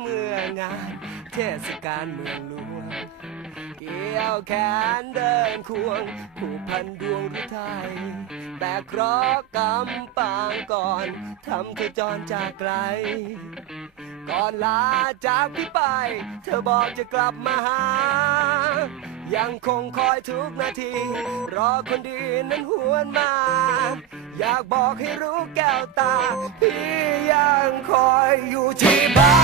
เมื่องาน เทศกาลเมืองหลวง เกี่ยวแขนเดินควง ผูกพันดวงหรือไทยแต่เคราะห์กำปางก่อน ทำเธอจรจากไกล ก่อนลาจากพี่ไป เธอบอกจะกลับมาหา ยังคงคอยทุกนาที รอคนดีนั้นหวนมา อยากบอกให้รู้แก้วตา พี่ยังคอยอยู่ที่บ้าน